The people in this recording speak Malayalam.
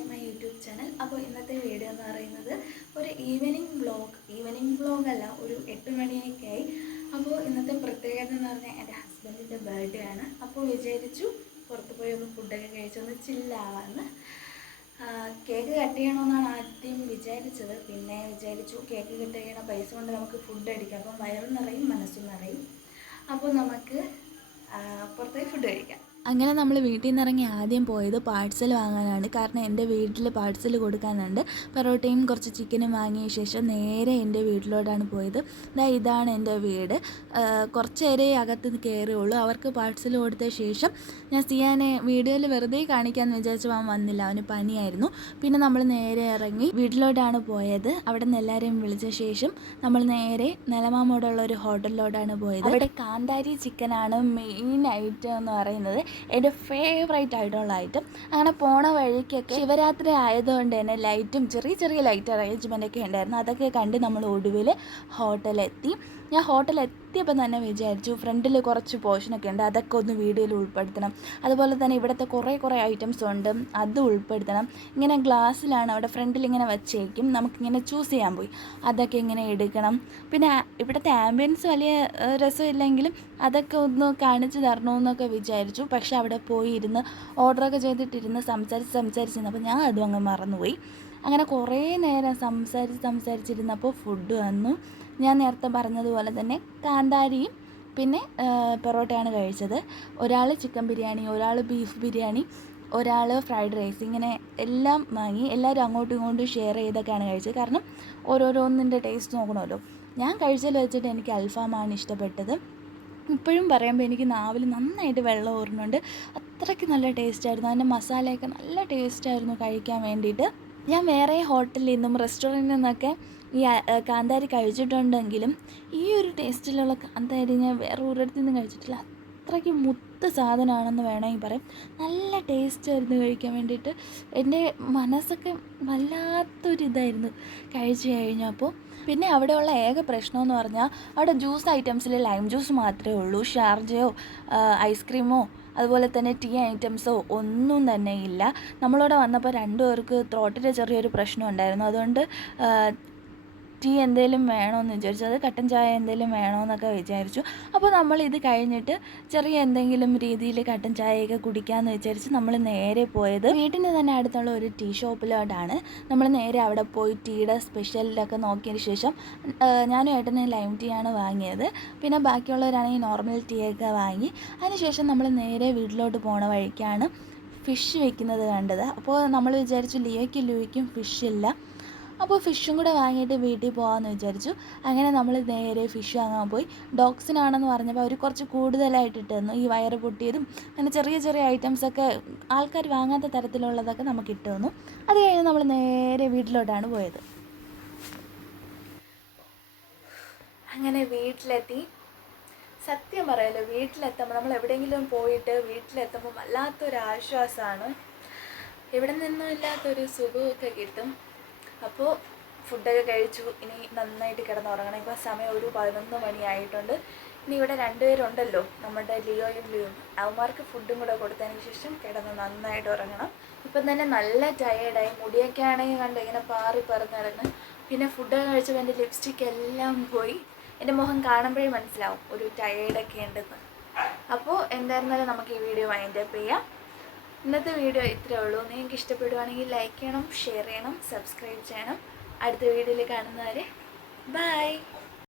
Back my YouTube channel. അപ്പോൾ ഇന്നത്തെ വീഡിയോ എന്ന് പറയുന്നത് ഒരു ഈവനിങ് വ്ളോഗല്ല, ഒരു 8 മണിയൊക്കെ ആയി. അപ്പോൾ ഇന്നത്തെ പ്രത്യേകത എന്ന് പറഞ്ഞാൽ എൻ്റെ ഹസ്ബൻഡിൻ്റെ ബർത്ത്ഡേ ആണ്. അപ്പോൾ വിചാരിച്ചു പുറത്ത് പോയി ഒന്ന് ഫുഡൊക്കെ കഴിച്ചൊന്ന് ചില്ലാവാന്ന്. കേക്ക് കട്ട് ചെയ്യണമെന്നാണ് ആദ്യം വിചാരിച്ചത്. പിന്നെ വിചാരിച്ചു കേക്ക് കട്ട് ചെയ്യണ പൈസ കൊണ്ട് നമുക്ക് ഫുഡ് അടിക്കാം, അപ്പം വയറും നിറയും മനസ്സും നിറയും. അപ്പോൾ നമുക്ക് പുറത്തേക്ക് ഫുഡ് കഴിക്കാം. അങ്ങനെ നമ്മൾ വീട്ടിൽ നിന്ന് ഇറങ്ങി ആദ്യം പോയത് പാഴ്സൽ വാങ്ങാനാണ്. കാരണം എൻ്റെ വീട്ടിൽ പാഴ്സൽ കൊടുക്കാനുണ്ട്. പൊറോട്ടയും കുറച്ച് ചിക്കനും വാങ്ങിയ ശേഷം നേരെ എൻ്റെ വീട്ടിലോട്ടാണ് പോയത്. ഇതാണ് എൻ്റെ വീട്. കുറച്ച് നേരേ അകത്ത് കയറിയുള്ളൂ. അവർക്ക് പാഴ്സൽ കൊടുത്ത ശേഷം ഞാൻ സിയാനെ വീഡിയോയിൽ വെറുതെ കാണിക്കാമെന്ന് വിചാരിച്ചു അവൻ വന്നില്ല, അവന് പനിയായിരുന്നു. പിന്നെ നമ്മൾ നേരെ ഇറങ്ങി വീട്ടിലോട്ടാണ് പോയത്. അവിടെ നിന്ന് എല്ലാവരെയും വിളിച്ച ശേഷം നമ്മൾ നേരെ നിലമാമോടുള്ള ഒരു ഹോട്ടലിലോട്ടാണ് പോയത്. അവിടെ കാന്താരി ചിക്കനാണ് മെയിൻ ഐറ്റം എന്ന് പറയുന്നത്, എൻ്റെ ഫേവറേറ്റ് ആയിട്ടുള്ള ഐറ്റം. അങ്ങനെ പോണ വഴിക്കൊക്കെ ശിവരാത്രി ആയതുകൊണ്ട് തന്നെ ലൈറ്റും ചെറിയ ലൈറ്റ് അറേഞ്ച്മെൻറ്റൊക്കെ ഉണ്ടായിരുന്നു. അതൊക്കെ കണ്ട് നമ്മൾ ഒടുവിൽ ഹോട്ടലെത്തി. ഞാൻ ഹോട്ടലെത്തിയപ്പോൾ തന്നെ വിചാരിച്ചു ഫ്രണ്ടിൽ കുറച്ച് പോർഷനൊക്കെ ഉണ്ട്, അതൊക്കെ ഒന്ന് വീഡിയോയിൽ ഉൾപ്പെടുത്തണം. അതുപോലെ തന്നെ ഇവിടുത്തെ കുറേ ഐറ്റംസ് ഉണ്ട്, അത് ഉൾപ്പെടുത്തണം. ഇങ്ങനെ ഗ്ലാസ്സിലാണ് അവിടെ ഫ്രണ്ടിൽ ഇങ്ങനെ വച്ചേക്കും, നമുക്കിങ്ങനെ ചൂസ് ചെയ്യാൻ പോയി അതൊക്കെ ഇങ്ങനെ എടുക്കണം. പിന്നെ ഇവിടുത്തെ ആംബിയൻസ് വലിയ രസമില്ലെങ്കിലും അതൊക്കെ ഒന്ന് കാണിച്ചു തരണമെന്നൊക്കെ വിചാരിച്ചു. പക്ഷെ അവിടെ പോയി ഇരുന്ന് ഓർഡറൊക്കെ ചെയ്തിട്ടിരുന്ന് സംസാരിച്ചിരുന്നപ്പോൾ ഞാൻ അതും അങ്ങ് മറന്നുപോയി. അങ്ങനെ കുറേ നേരം സംസാരിച്ചിരുന്നപ്പോൾ ഫുഡ് വന്നു. ഞാൻ നേരത്തെ പറഞ്ഞതുപോലെ തന്നെ കാന്താരിയും പിന്നെ പൊറോട്ടയാണ് കഴിച്ചത്. ഒരാൾ ചിക്കൻ ബിരിയാണി, ഒരാൾ ബീഫ് ബിരിയാണി, ഒരാൾ ഫ്രൈഡ് റൈസ്, ഇങ്ങനെ എല്ലാം വാങ്ങി. എല്ലാവരും അങ്ങോട്ടും ഇങ്ങോട്ടും ഷെയർ ചെയ്തൊക്കെയാണ് കഴിച്ചത്. കാരണം ഓരോന്നിൻ്റെ ടേസ്റ്റ് നോക്കണമല്ലോ. ഞാൻ കഴിച്ചതിൽ വെച്ചിട്ട് എനിക്ക് അൽഫാമാണ് ഇഷ്ടപ്പെട്ടത്. ഇപ്പോഴും പറയുമ്പോൾ എനിക്ക് നാവിൽ നന്നായിട്ട് വെള്ളം ഊറുന്നുണ്ട്. അത്രയ്ക്ക് നല്ല ടേസ്റ്റായിരുന്നു. അതിൻ്റെ മസാലയൊക്കെ നല്ല ടേസ്റ്റായിരുന്നു കഴിക്കാൻ വേണ്ടിയിട്ട്. ഞാൻ വേറെ ഹോട്ടലിൽ നിന്നും റെസ്റ്റോറൻറ്റിൽ നിന്നൊക്കെ ഈ കാന്താരി കഴിച്ചിട്ടുണ്ടെങ്കിലും ഈ ഒരു ടേസ്റ്റിലുള്ള കാന്താരി ഞാൻ വേറെ ഒരിടത്തു നിന്നും കഴിച്ചിട്ടില്ല. അത്രയ്ക്ക് മുത്ത് സാധനമാണെന്ന് വേണമെങ്കിൽ പറയാം. നല്ല ടേസ്റ്റായിരുന്നു കഴിക്കാൻ വേണ്ടിയിട്ട്. എൻ്റെ മനസ്സൊക്കെ വല്ലാത്തൊരിതായിരുന്നു കഴിച്ചു കഴിഞ്ഞപ്പോൾ. പിന്നെ അവിടെയുള്ള ഏക പ്രശ്നമെന്ന് പറഞ്ഞാൽ അവിടെ ജ്യൂസ് ഐറ്റംസിൽ ലൈം ജ്യൂസ് മാത്രമേ ഉള്ളൂ. ഷാർജയോ ഐസ്ക്രീമോ അതുപോലെ തന്നെ ടീ ഐറ്റംസോ ഒന്നും തന്നെ ഇല്ല. നമ്മളോട് വന്നപ്പോൾ രണ്ടുപേർക്ക് ത്രോട്ടിൽ ചെറിയൊരു പ്രശ്നം ഉണ്ടായിരുന്നു. അതുകൊണ്ട് ടീ എന്തെങ്കിലും വേണമെന്ന് വിചാരിച്ചു, അത് കട്ടൻ ചായ എന്തെങ്കിലും വേണമെന്നൊക്കെ വിചാരിച്ചു. അപ്പോൾ നമ്മൾ ഇത് കഴിഞ്ഞിട്ട് ചെറിയ എന്തെങ്കിലും രീതിയിൽ കട്ടൻ ചായയൊക്കെ കുടിക്കാമെന്ന് വിചാരിച്ച് നമ്മൾ നേരെ പോയത് വീട്ടിന് തന്നെ അടുത്തുള്ള ഒരു ടീ ഷോപ്പിലോട്ടാണ്. നമ്മൾ നേരെ അവിടെ പോയി ടീയുടെ സ്പെഷ്യലിലൊക്കെ നോക്കിയതിന് ശേഷം ഞാനും ഏട്ടന് ലൈം ടീ ആണ് വാങ്ങിയത്. പിന്നെ ബാക്കിയുള്ളവരാണെങ്കിൽ നോർമൽ ടീ ഒക്കെ വാങ്ങി. അതിനുശേഷം നമ്മൾ നേരെ വീട്ടിലോട്ട് പോണ വഴിക്കാണ് ഫിഷ് വെക്കുന്നത് കണ്ടത്. അപ്പോൾ നമ്മൾ വിചാരിച്ചു ലിയോയ്ക്കും ഫിഷില്ല, അപ്പോൾ ഫിഷും കൂടെ വാങ്ങിയിട്ട് വീട്ടിൽ പോകാമെന്ന് വിചാരിച്ചു. അങ്ങനെ നമ്മൾ നേരെ ഫിഷ് വാങ്ങാൻ പോയി. ഡോഗ്സിനാണെന്ന് പറഞ്ഞപ്പോൾ അവർ കുറച്ച് കൂടുതലായിട്ട് ഇട്ട് തന്നു. ഈ വയറ് പൊട്ടിയതും അങ്ങനെ ചെറിയ ഐറ്റംസൊക്കെ ആൾക്കാർ വാങ്ങാത്ത തരത്തിലുള്ളതൊക്കെ നമുക്ക് ഇട്ട് തന്നു. അത് കഴിഞ്ഞ് നമ്മൾ നേരെ വീട്ടിലോട്ടാണ് പോയത്. അങ്ങനെ വീട്ടിലെത്തി. സത്യം പറയാലോ, വീട്ടിലെത്തുമ്പോൾ നമ്മൾ എവിടെയെങ്കിലും പോയിട്ട് വീട്ടിലെത്തുമ്പോൾ വല്ലാത്തൊരാശ്വാസമാണ്. എവിടെ നിന്നും ഇല്ലാത്തൊരു സുഖമൊക്കെ കിട്ടും. അപ്പോൾ ഫുഡൊക്കെ കഴിച്ചു. ഇനി നന്നായിട്ട് കിടന്നുറങ്ങണം. ഇപ്പോൾ സമയം ഒരു 11 മണിയായിട്ടുണ്ട്. ഇനി ഇവിടെ 2 പേരുണ്ടല്ലോ, നമ്മുടെ ലിയോയും അവന്മാർക്ക് ഫുഡും കൂടെ കൊടുത്തതിന് ശേഷം കിടന്ന് നന്നായിട്ട് ഉറങ്ങണം. ഇപ്പം തന്നെ നല്ല ടയേർഡായി. മുടിയൊക്കെ ആണെങ്കിൽ കണ്ട് ഇങ്ങനെ പാറി പറന്നിറങ്ങും. പിന്നെ ഫുഡൊക്കെ കഴിച്ചപ്പോൾ എൻ്റെ ലിപ്സ്റ്റിക് എല്ലാം പോയി. എൻ്റെ മുഖം കാണുമ്പോഴേ മനസ്സിലാവും ഒരു ടയേർഡൊക്കെ ഉണ്ടെന്ന്. അപ്പോൾ എന്തായിരുന്നാലും നമുക്ക് ഈ വീഡിയോ വൈൻഡപ്പ് ചെയ്യാം. ഇന്നത്തെ വീഡിയോ ഇത്രയേ ഉള്ളൂ. നിങ്ങൾക്ക് ഇഷ്ടപ്പെടുവാണെങ്കിൽ ലൈക്ക് ചെയ്യണം, ഷെയർ ചെയ്യണം, സബ്സ്ക്രൈബ് ചെയ്യണം. അടുത്ത വീഡിയോയിൽ കാണുന്നവരെ ബൈ.